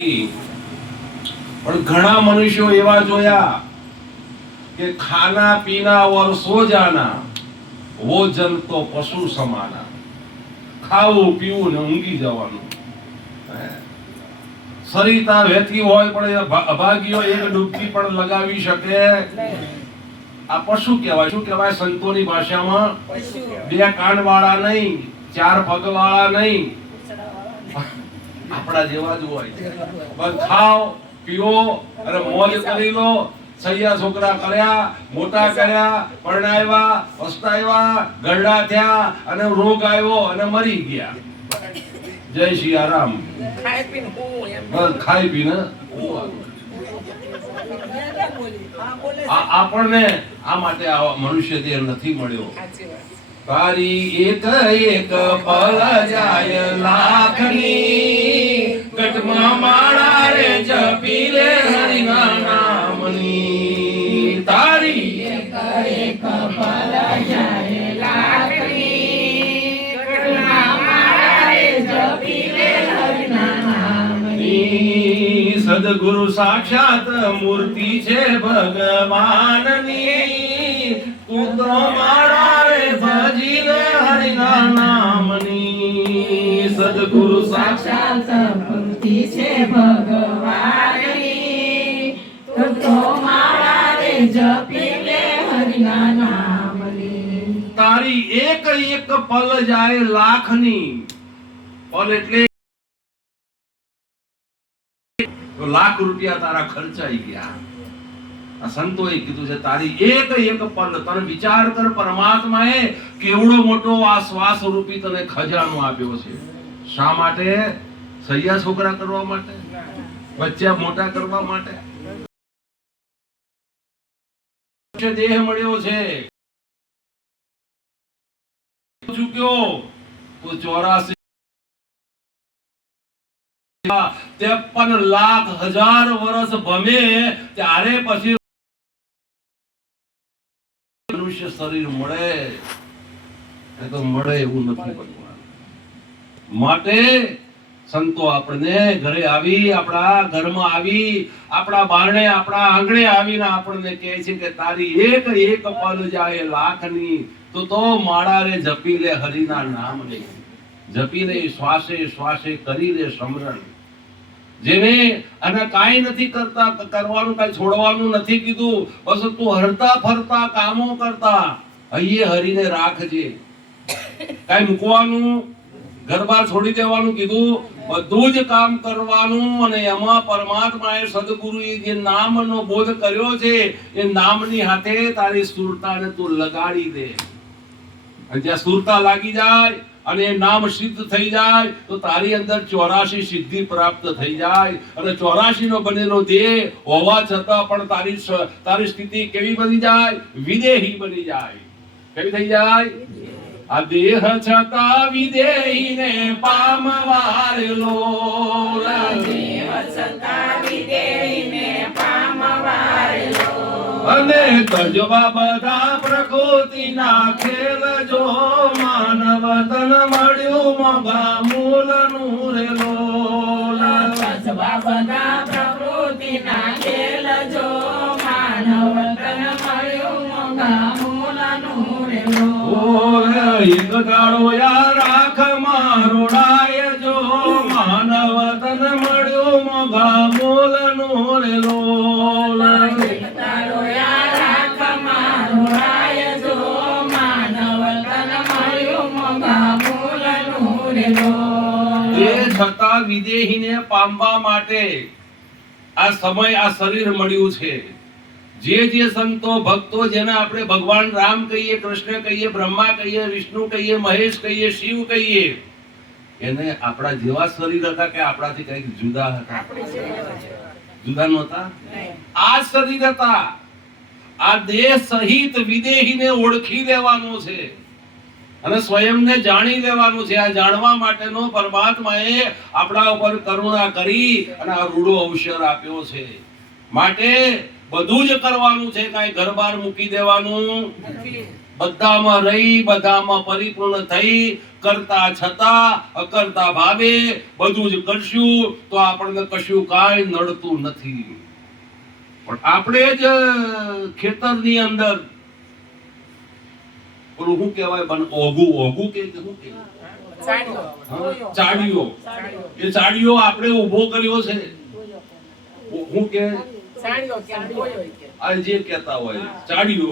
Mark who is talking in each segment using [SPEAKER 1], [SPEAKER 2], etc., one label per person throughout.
[SPEAKER 1] પણ ઘણા મનુષ્યો એવા જોયા કે ખાના પીના ઓર સો જાના વો જન તો પશુ સમાના. ખાવું પીવું ને ઊંઘી જવાનું. સરિતા વહેતી હોય પણ અભાગીઓ એક ડૂબકી પણ લગાવી શકે. આ પશુ કહેવાય. શું કહેવાય સંતોની ભાષામાં? બે કાન વાળા નહીં ચાર પગ વાળા નહીં. આપણા જેવા જ હોય બસ ખાઓ પીઓ અને મોજ કરી લો. સૈયા છોકરા કર્યા મોટા કર્યા પરણાવ્યા પસ્તાવ્યા ગરડા થયા અને રોગ આવ્યો અને મરી ગયા. જય શ્રી રામ
[SPEAKER 2] ખાઈ પીને હું એમ.
[SPEAKER 1] બસ ખાઈ પીને આ આપણને આ માટે આ મનુષ્ય દેહ નથી મળ્યો. તારી એક એક પલ જાય લાખની રે જપી લે હરિના નામની તારી એક એક પલ જાય લાખની કટમાં માળા રે જપી સદગુરુ સાક્ષાત મૂર્તિ છે ભગવાનની મારા
[SPEAKER 3] મૂર્તિ છે ભગવાનની. તો મારા રે જપી લે હરિના નામની.
[SPEAKER 1] તારી એક એક પલ જાય લાખની. પલ એટલે તો લાખ રૂપિયા તારા ખર્ચાઈ ગયા. આ સંતોએ કીધું છે, તારી એક એક પલ, તને વિચાર કર પરમાત્માએ કેવડો મોટો આ શ્વાસ રૂપી તને ખજાનો આપ્યો છે. શા માટે? સૈયા છોકરા કરવા માટે? બચ્ચા મોટા કરવા માટે? દેહ મળ્યો છે. ચૂક્યો ચોરાસી ત્રેપન લાખ હજાર વર્ષ ભમે, ત્યારે પછી મનુષ્ય શરીર મળે. તો મળે એવું નથી ભગવાન માટે સંતો આપણને ઘરે આવી, આપણા ઘરમાં આવી, આપણા બારણે, આપણા આંગણે આવીને આપણને કહે છે કે તારી એક એક પલ જાય લાખની, તો તો માળા રે જપી લે હરિના નામને. જપી લે, શ્વાસે શ્વાસે કરી લે સમરણ. જેને અને કાંઈ નથી કરતા, કરવાનું કાંઈ છોડવાનું નથી કીધું, બસ તું હરતા ફરતા કામો કરતા, હૈયે હરીને રાખજે. કાંઈ મૂકવાનું ઘર બાર છોડી દેવાનું કીધું. બધું જ કામ કરવાનું અને એમાં પરમાત્માએ સદગુરુએ જે નામનો બોધ કર્યો છે, એ નામની હાથે તારી સુરતાને તું લગાડી દે. જ્યાં સુરતા લાગી જાય અને એ નામ સિદ્ધ થઈ જાય, તો તારી અંદર ચોરાશી સિદ્ધિ પ્રાપ્ત થઈ જાય. અને ચોરાશી નો બનેલો દેહ હોવા છતાં પણ તારી તારી સ્થિતિ કેવી બની જાય? વિદેહી બની જાય. કેવી થઈ જાય? આ દેહ છતા વિદેહીને પામવારેલો અને તજવા બધા પ્રકૃતિના ખેલ જો માનવ તન મળ્યું મગા મૂલનું રે લોલ
[SPEAKER 3] સજવા બધા પ્રકૃતિના ખેલ જો માનવ તન મળ્યું મોંઘા મૂલનું રે
[SPEAKER 1] ઓલ એક દાડો યા રાખ મારો ડાય જો. માનવ તન મળ્યો મોગા
[SPEAKER 3] મોલનું રે
[SPEAKER 1] લોલ છતાં વિદેહીને પામવા માટે આ સમય આ શરીર મળ્યું છે. જે જે સંતો ભક્તો જેને આપણે ભગવાન રામ કહીએ કૃષ્ણ કહીએ બ્રહ્મા કહીએ વિષ્ણુ કહીએ મહેશ કહીએ શિવ કહીએ એને આપણા જેવા શરીર હતા કે આપણાથી કંઈક જુદા હતા? જુદા નહોતા? આ શરીર હતા. આ દેહ સહિત વિદેહીને ઓળખી લેવાનું છે. અને સ્વયંને જાણી લેવાનું છે. આ જાણવા માટેનો પરમાત્માએ આપણા ઉપર કરુણા કરી અને આ રૂડો અવસર આપ્યો છે. માટે બધું જ કરવાનું છે કાંઈ ઘર બાર મૂકી દેવાનું. બધામાં રહી બધામાં પરિપૂર્ણ થઈ કરતા છતાં અકર્તા ભાવે બધું જ કરશું તો આપણને કશું કાંઈ નડતું નથી. પણ આપણે જ ખેતરની અંદર પેલું શું કહેવાય બન ઓગું ઓગું કે કે શું કહેવાય? ચાડીઓ. એ ચાડીઓ આપણે ઊભો કર્યો છે. હું કે? કહેતા હોય ચાડીઓ.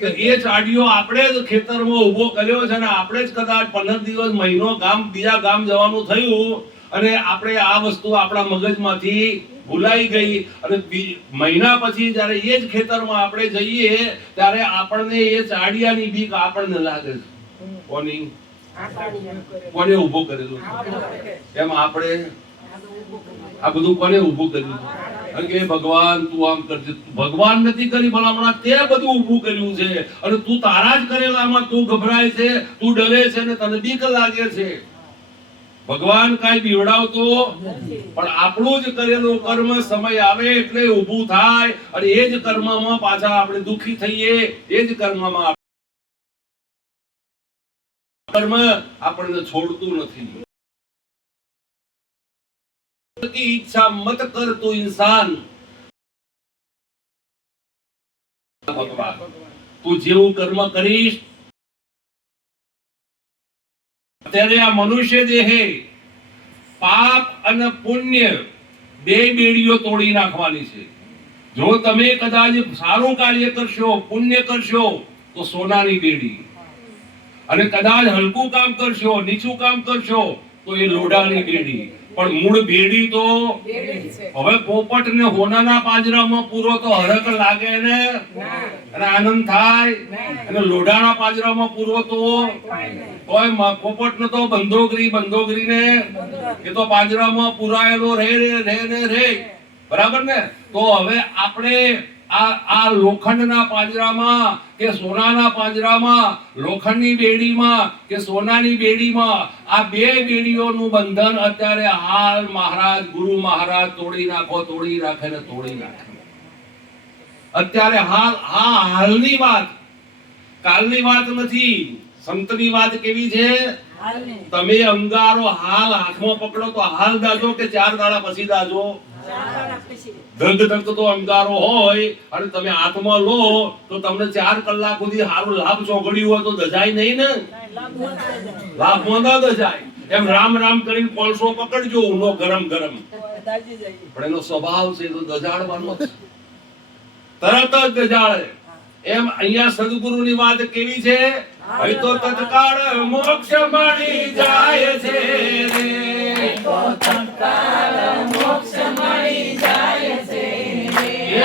[SPEAKER 1] તો એ ચાડીઓ આપણે જ ખેતરમાં ઊભો કર્યો છે ને આપણે જ કદાચ પંદર દિવસ મહિનો ગામ બીજા ગામ જવાનું થયું અને આપણે આ વસ્તુ આપણા મગજમાંથી ભૂલાઈ ગઈ અને મહિના પછી જ્યારે એ જ ખેતરમાં આપણે જઈએ ત્યારે આપણને એ ચાડિયાની બીક આપણને લાગે છે. કોની. કોને ઊભો કરેલો. એમ આપણે આ બધું કોને ઊભું કર્યું? કે ભગવાન, તું આમ કરજે. ભગવાન નથી કરી ભલામણા તે બધું ઊભું કર્યું છે. અને તું તારા જ કરેલામાં તું ગભરાય છે, તું ડરે છે ને તને બીક લાગે છે. ભગવાન કાંઈ બીવડાવતો પણ આપણું જ કરેલું કર્મ સમય આવે એટલે ઊભું થાય. અને એ જ કર્મમાં પાછા આપણે દુખી થઈએ, એ જ કર્મમાં કર્મ આપણને છોડતું નથી. की इच्छा मत कर तू इंसान ભગવાન તું જેવું કર્મ કરીશ અત્યારે આ મનુષ્ય દેહે પાપ અને પુણ્ય બે બેડીઓ તોડી નાખવાની છે જો તમે કદાચ સારું કાર્ય કરશો પુણ્ય કરશો તો સોનાની બેડી અને કદાચ હલકું કામ કરશો નીચું કામ કરશો તો એ લોઢાની બેડી પણ મૂળ બેડી તો હવે પોપટ ને હોનાના પાંજરામાં પૂરો તો હરક લાગે ને? અને આનંદ થાય? અને લોઢાના પાંજરામાં પૂરો તો?
[SPEAKER 2] કોઈ
[SPEAKER 1] પોપટ ને તો બંધોગરી બંધોગરી ને એ તો પાંજરામાં પુરાયેલો રે રે રે રે રે. બરાબર ને? તો હવે આપણે આ આ લોખંડના પાંજરામાં કે સોનાના પાંજરામાં લોખંડની બેડીમાં કે સોનાની બેડીમાં આ બે બેડીઓનું બંધન અત્યારે હાલ મહારાજ ગુરુ મહારાજ તોડી નાખો તોડી નાખે ને તોડી નાખે. અત્યારે હાલ હા હાલની વાત કાલની વાત નથી સંતની વાત કેવી છે? તમે અંગારો હાલ હાથમાં પકડો તો હાલ દાજો કે ચાર દાડા પછી દાજો? ધગ ધગ થતો અંગારો હોય અને તમે આત્મા લો, તો તમને ચાર કલાક સુધી સારું લાભ ચોગડ્યું હોય તો દજાય નહીં ને? લાભમાં ના દજાય. એમ રામ રામ કરીને કોલસો પકડજો ઉનો ગરમ ગરમ. પણ એનો સ્વભાવ છે તો દજાડવાનો તરત જ દજાડે. એમ અહીંયા સદગુરુની વાત કેવી છે? અહીં તો તત્કાળ મોક્ષ મળી જાય છે
[SPEAKER 3] મોક્ષ મળી જાય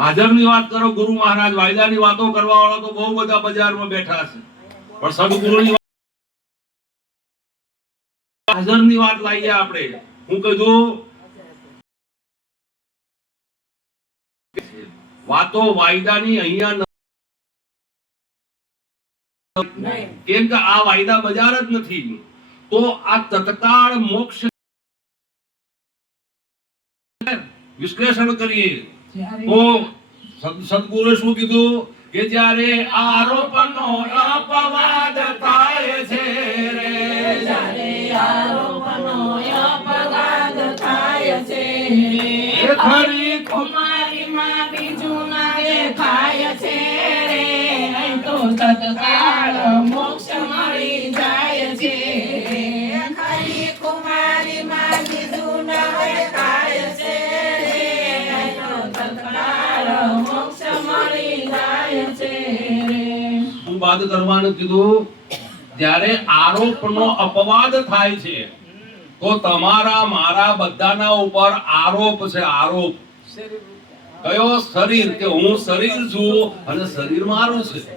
[SPEAKER 1] હાજરની વાત કરો ગુરુ મહારાજ વાયદાની વાતો કરવા વાળા તો બહુ બધા બજારમાં બેઠા છે. પણ સદગુરુની હાજરની વાત લાવીએ આપણે. હું કીધું વાતો વાયદાની અહીંયા કેમ કે આ વાયદા બજાર જ નથી. તો આ તત્કાળ મોક્ષ વિશ્લેષણ કરીએ. તો સદ- સદગુરુએ શું કીધું? કે જ્યારે આરોપનો અપવાદ થાય છે રે.
[SPEAKER 3] જ્યારે આરોપનો અપવાદ થાય છે
[SPEAKER 1] ખરી
[SPEAKER 3] કુમારીમાં બીજું ના દેખાય છે રે. તો તત્કાળ
[SPEAKER 1] શું કરવાનું કીધું, જ્યારે આરોપનો અપવાદ થાય છે, તો તમારા, મારા બધાના ઉપર આરોપ છે, આરોપ. કયો શરીર કે હું શરીર છું અને શરીર મારું છે?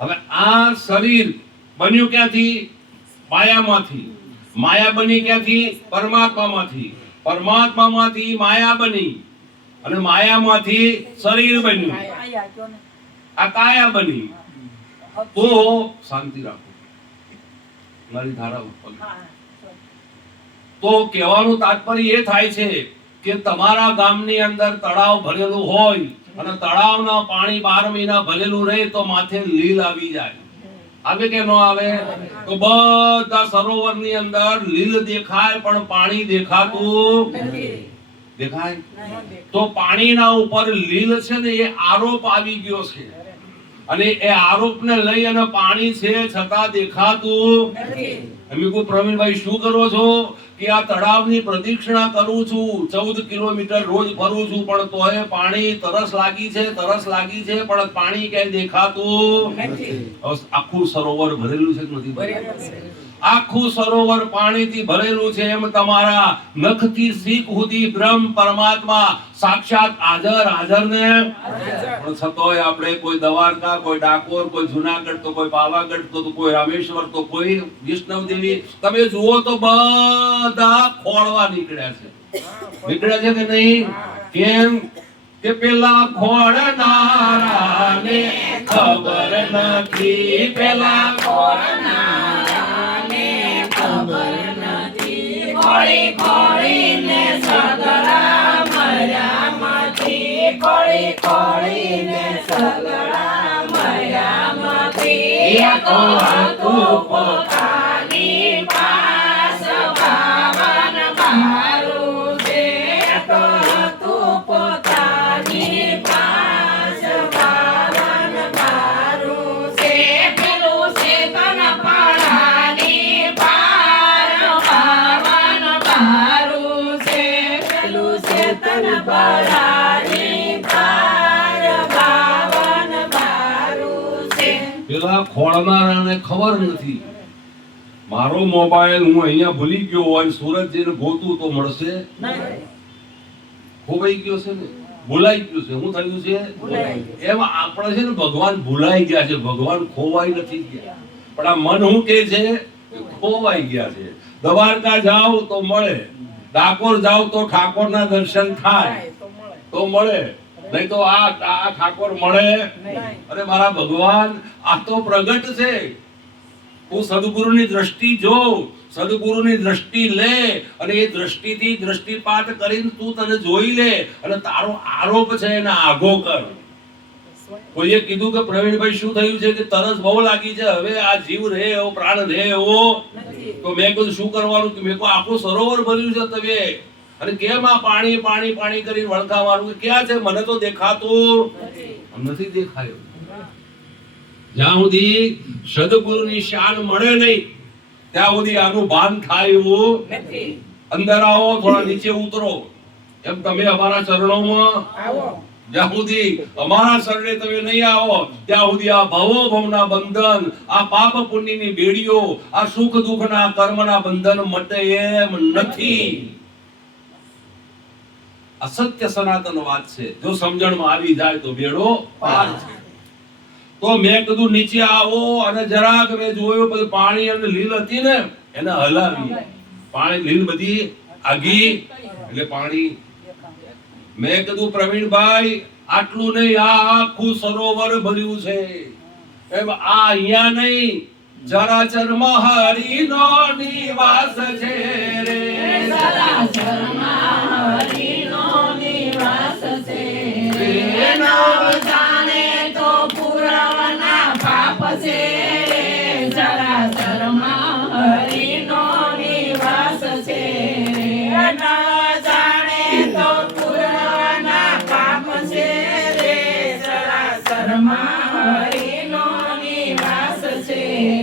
[SPEAKER 1] હવે આ શરીર બન્યું ક્યાંથી? માયામાંથી. માયા બની ક્યાંથી? પરમાત્મામાંથી. પરમાત્મામાંથી માયા બની અને માયામાંથી શરીર બન્યું. આ કાયા બની? તો શાંતિ રાખો. મારી ધારા ઉપર. તો કહેવાનું તાત્પર્ય એ થાય છે કે તમારા ગામની અંદર તળાવ ભરેલું હોય અને તળાવના પાણી બાર મહિના ભરેલું રહે તો માથે લીલ આવી જાય. આવે કે ન આવે? તો બધા સરોવરની અંદર લીલ દેખાય પણ પાણી દેખાતું દેખાય? તો પાણીના ઉપર લીલ છે ને એ આરોપ આવી ગયો છે. અને એ આરોપને લઈ અને પાણી છે છતાં દેખાતું
[SPEAKER 2] નથી.
[SPEAKER 1] અમે કહું પ્રવીણભાઈ શું કરો છો કે આ તળાવની પ્રદક્ષિણા કરું છું ચૌદ કિલોમીટર રોજ ફરું છું પણ તોય પાણી તરસ લાગી છે તરસ લાગી છે પણ પાણી ક્યાંય દેખાતું. આખું સરોવર ભરેલું છે કે નથી ભરેલું
[SPEAKER 2] છે.
[SPEAKER 1] આખું સરોવર પાણીથી ભરેલું છે એમ તમારા નખથી શીખ સુધી બ્રહ્મ પરમાત્મા સાક્ષાત હાજર હાજર ને? પણ છતોય આપણે કોઈ દ્વારકા કોઈ ડાકોર કોઈ જુનાગઢ તો કોઈ પાવાગઢ તો કોઈ રામેશ્વર તો કોઈ વૈષ્ણવ દેવી તમે જુઓ તો બધા ખોળવા નીકળ્યા છે. નીકળ્યા છે કે નહીં? કેમ? કે પેલા ખોળનારાને ખબર નથી પેલા
[SPEAKER 3] ખોળનારાને ખોળી ખોળીને સગડા મર્યામાંથી ખોળી ખોળીને સગડા મર્યામાંથી તો હતું પોતાની
[SPEAKER 1] ખોળનારાને ખબર નથી. મારો મોબાઈલ હું અહીંયા ભૂલી ગયો હોય સુરત જઈને ગોતું તો મળશે? ખોવાઈ ગયો છે ને? ભૂલાઈ ગયું છે. શું થયું છે? એમ આપણે છે ને ભગવાન ભૂલાઈ ગયા છે. ભગવાન ખોવાઈ નથી ગયા. પણ આ મન શું કે છે? ખોવાઈ ગયા છે. દ્વારકા જાઓ તો મળે. ડાકોર જાઓ તો ઠાકોરના દર્શન થાય.
[SPEAKER 2] તો મળે.
[SPEAKER 1] નહીં તો આ આ ઠાકોર મળે. અરે મારા ભગવાન આ તો પ્રગટ છે. હું સદગુરુની દ્રષ્ટિ જો સદગુરુની દ્રષ્ટિ લે અને એ દ્રષ્ટિથી દ્રષ્ટિપાત કરીને તું તને જોઈ લે. અને તારો આરોપ છે એને આઘો કર. કોઈએ કીધું કે પ્રવીણભાઈ શું થયું છે કે તરસ બહુ લાગી છે હવે આ જીવ રહે એવો પ્રાણ રહે એવો. તો મેં કીધું શું કરવાનું? કે મેં કો આખું સરોવર ભર્યું છે તમે. અને કેમ આ પાણી પાણી પાણી કરી વળખાવાનું ક્યાં છે? મને તો દેખાતું
[SPEAKER 2] નથી.
[SPEAKER 1] દેખાયો. જ્યાં સુધી સદગુરુની શાન મળે નહીં ત્યાં સુધી આનું ભાન થાય એવું
[SPEAKER 2] નથી.
[SPEAKER 1] અંદર આવો થોડા નીચે ઉતરો. એમ તમે અમારા ચરણોમાં
[SPEAKER 2] આવો.
[SPEAKER 1] જ્યાં સુધી અમારા શરણે તમે નહીં આવો ત્યાં સુધી આ ભવો ભવના બંધન આ પાપ પુણ્યની બેડીઓ આ સુખ દુઃખના કર્મના બંધન મટે એમ નથી. આ સત્ય સનાતન વાત છે. જો સમજણમાં આવી જાય તો બેડો પાર છે. તો મેં કીધું નીચે આવો અને જરાક મેં જોયું પછી પાણી અને લીલ હતી ને એને હલાવી પાણી લીલ બધી આગી એટલે પાણી. મેં કીધું પ્રવીણભાઈ આટલું નહીં આ આખું સરોવર ભર્યું છે. એમ આ અહીંયા નહીં જરાચરમાં હરિનો નિવાસ છે રે.
[SPEAKER 3] જરાચર હરિનો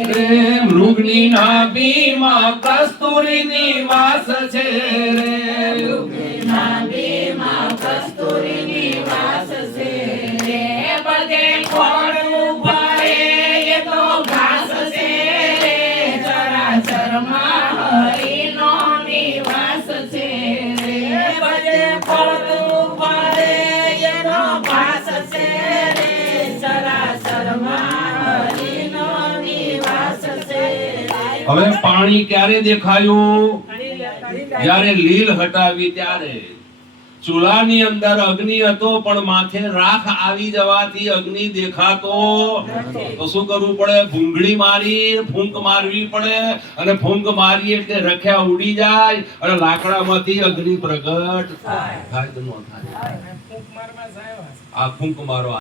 [SPEAKER 3] રે
[SPEAKER 1] ના ભીમાં કસ્તુરી નિવાસ છે. રે હવે પાણી ક્યારે દેખાયું? જ્યારે લીલ હટાવી ત્યારે. ચૂલાની અંદર અગ્નિ હતો પણ માથે રાખ આવી જવાથી અગ્નિ દેખાતો. તો શું કરવું પડે? ભૂંગળી મારી ફૂંક મારવી પડે. અને ફૂંક મારી એટલે રખ્યા ઉડી જાય અને લાકડામાંથી અગ્નિ પ્રગટ થાય.
[SPEAKER 2] ફૂંક મારવા
[SPEAKER 1] આ ફૂંક મારો